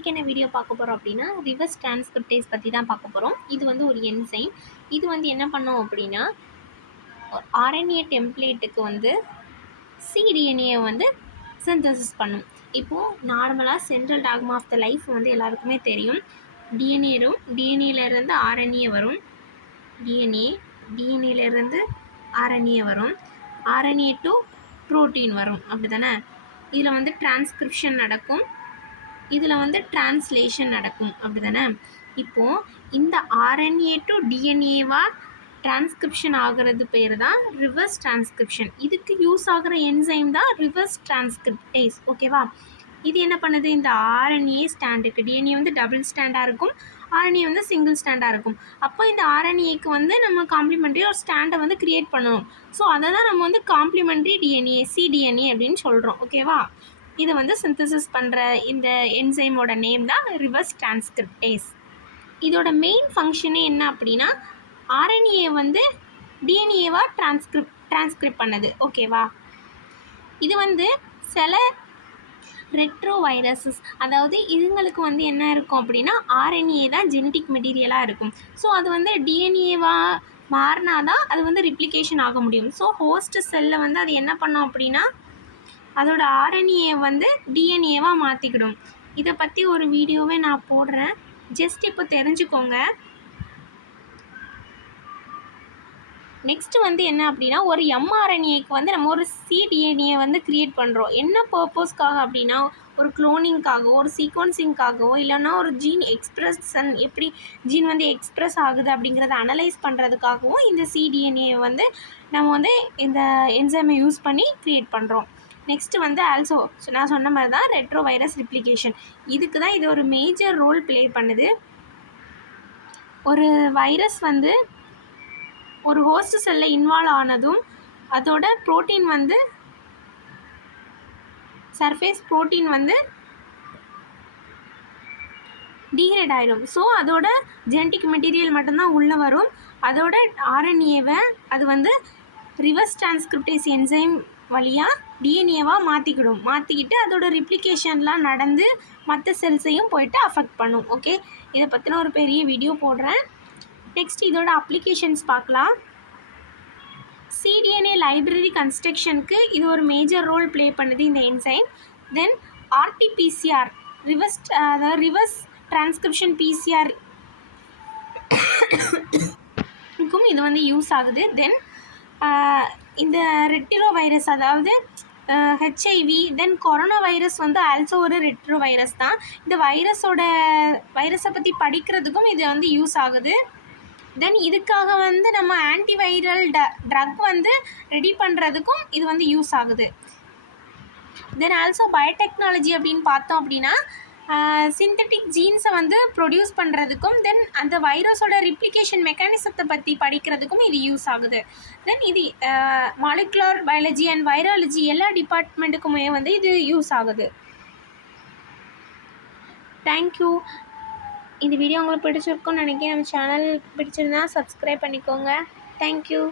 இன்றைக்கி என்ன வீடியோ பார்க்க போகிறோம் அப்படின்னா ரிவர்ஸ் டிரான்ஸ்கிரிப்டேஸ் பற்றி தான் பார்க்க போகிறோம். இது வந்து ஒரு என்சைம். இது வந்து என்ன பண்ணோம் அப்படின்னா ஆர்என்ஏ டெம்ப்ளேட்டுக்கு வந்து சிடிஎன்ஏ வந்து சிந்தசிஸ் பண்ணும். இப்போது நார்மலாக central dogma of the life வந்து எல்லாருக்குமே தெரியும். டிஎன்ஏலேருந்து ஆர்என்ஏ வரும், டிஎன்ஏலேருந்து ஆர்என்ஏ வரும், ஆர்என்ஏ டு ப்ரோட்டீன் வரும், அப்படி தானே? இதில் வந்து டிரான்ஸ்கிரிப்ஷன் நடக்கும், இதில் வந்து டிரான்ஸ்லேஷன் நடக்கும், அப்படி தானே? இப்போது இந்த ஆர்என்ஏ டு டிஎன்ஏவாக டிரான்ஸ்கிரிப்ஷன் ஆகிறது பேர் தான் ரிவர்ஸ் டிரான்ஸ்கிரிப்ஷன். இதுக்கு யூஸ் ஆகிற என்சைம் தான் ரிவர்ஸ் டிரான்ஸ்கிரிப்டேஸ். ஓகேவா? இது என்ன பண்ணுது, இந்த ஆர்என்ஏ ஸ்டாண்டுக்கு டிஎன்ஏ வந்து டபுள் ஸ்டாண்டாக இருக்கும், ஆர்என்ஏ வந்து சிங்கிள் ஸ்டாண்டாக இருக்கும். அப்போ இந்த ஆர்என்ஏக்கு வந்து நம்ம காம்ப்ளிமெண்ட்ரி ஒரு ஸ்டாண்டை வந்து க்ரியேட் பண்ணணும். ஸோ அதை தான் நம்ம வந்து காம்ப்ளிமெண்ட்ரி டிஎன்ஏ சிடிஎன்ஏ அப்படின்னு சொல்கிறோம். ஓகேவா? இதை வந்து சிந்தசிஸ் பண்ணுற இந்த என்சைமோட நேம் தான் ரிவர்ஸ் டிரான்ஸ்கிரிப்டேஸ். இதோட மெயின் ஃபங்க்ஷனே என்ன அப்படின்னா ஆர்என்ஏ வந்து டிஎன்ஏவாக டிரான்ஸ்கிரிப்ட் பண்ணுது. ஓகேவா? இது வந்து சில ரெட்ரோ வைரஸஸ், அதாவது இதுங்களுக்கு வந்து என்ன இருக்கும் அப்படின்னா ஆர்என்ஏ தான் ஜெனட்டிக் மெட்டீரியலாக இருக்கும். ஸோ அது வந்து டிஎன்ஏவாக மாறினா தான் அது வந்து ரிப்ளிகேஷன் ஆக முடியும். ஸோ ஹோஸ்ட் செல்லில் வந்து அது என்ன பண்ணோம் அப்படின்னா அதோட ஆர்என்ஏ வந்து டிஎன்ஏவாக மாற்றிக்கிடும். இதை பற்றி ஒரு வீடியோவே நான் போடுறேன், ஜஸ்ட் இப்போ தெரிஞ்சுக்கோங்க. நெக்ஸ்ட்டு வந்து என்ன அப்படின்னா ஒரு எம்ஆர்என்ஏக்கு வந்து நம்ம ஒரு சிடிஎன்ஏ வந்து க்ரியேட் பண்ணுறோம். என்ன பர்பஸ்க்காக அப்படின்னா ஒரு குளோனிங்காகவோ ஒரு சீக்வன்சிங்காகவோ இல்லைன்னா ஒரு ஜீன் எக்ஸ்ப்ரெஷன், எப்படி ஜீன் வந்து எக்ஸ்ப்ரெஸ் ஆகுது அப்படிங்கிறத அனலைஸ் பண்ணுறதுக்காகவும் இந்த சிடிஎன்ஏ வந்து நம்ம வந்து இந்த என்சைமை யூஸ் பண்ணி க்ரியேட் பண்ணுறோம். நெக்ஸ்ட்டு வந்து ஆல்சோ நான் சொன்ன மாதிரி தான் ரெட்ரோ வைரஸ் ரிப்ளிகேஷன். இதுக்கு தான் இது ஒரு மேஜர் ரோல் ப்ளே பண்ணுது. ஒரு வைரஸ் வந்து ஒரு ஹோஸ்ட் செல்லில் இன்வால்வ் ஆனதும் அதோட ப்ரோட்டீன் வந்து சர்ஃபேஸ் ப்ரோட்டீன் வந்து டீக்ரேட் ஆகிடும். ஸோ அதோட ஜெனட்டிக் மெட்டீரியல் மட்டும்தான் உள்ளே வரும். அதோட ஆர்என்ஏவை அது வந்து ரிவர்ஸ் டிரான்ஸ்கிரிப்டேஸ் என்சைம் வழியாக டிஎன்ஏவாக மாற்றிக்கிட்டு அதோட ரிப்ளிகேஷன்லாம் நடந்து மற்ற செல்ஸையும் போயிட்டு அஃபெக்ட் பண்ணும். ஓகே, இதை பற்றின ஒரு பெரிய வீடியோ போடுறேன். நெக்ஸ்ட் இதோட அப்ளிகேஷன்ஸ் பார்க்கலாம். சிடிஎன்ஏ லைப்ரரி கன்ஸ்ட்ரக்ஷனுக்கு இது ஒரு மேஜர் ரோல் ப்ளே பண்ணுது இந்த என்சைம். தென் ஆர்டிபிசிஆர் ரிவர்ஸ் டிரான்ஸ்கிரிப்ஷன் பிசிஆர் க்கும் இது வந்து யூஸ் ஆகுது. தென் இந்த ரெட்ரோ வைரஸ், அதாவது ஹெச்ஐவி, தென் கொரோனா வைரஸ் வந்து ஆல்சோ ஒரு ரெட்ரோ வைரஸ் தான். இந்த வைரஸை பற்றி படிக்கிறதுக்கும் இது வந்து யூஸ் ஆகுது. தென் இதுக்காக வந்து நம்ம ஆன்டிவைரல் ட்ரக் வந்து ரெடி பண்ணுறதுக்கும் இது வந்து யூஸ் ஆகுது. தென் ஆல்சோ பயோடெக்னாலஜி அப்படின்னு பார்த்தோம் அப்படின்னா சிந்தட்டிக் ஜீன்ஸை வந்து ப்ரொடியூஸ் பண்ணுறதுக்கும் தென் அந்த வைரஸோட ரிப்ளிகேஷன் மெக்கானிசத்தை பற்றி படிக்கிறதுக்கும் இது யூஸ் ஆகுது. தென் இது மாலிகுலர் பயாலஜி அண்ட் வைராலஜி எல்லா டிபார்ட்மெண்ட்டுக்குமே வந்து இது யூஸ் ஆகுது. தேங்க்யூ. இந்த வீடியோ உங்களுக்கு பிடிச்சிருக்குன்னு நினைக்கிறேன். நம்ம சேனல் பிடிச்சிருந்தா சப்ஸ்கிரைப் பண்ணிக்கோங்க. தேங்க்யூ.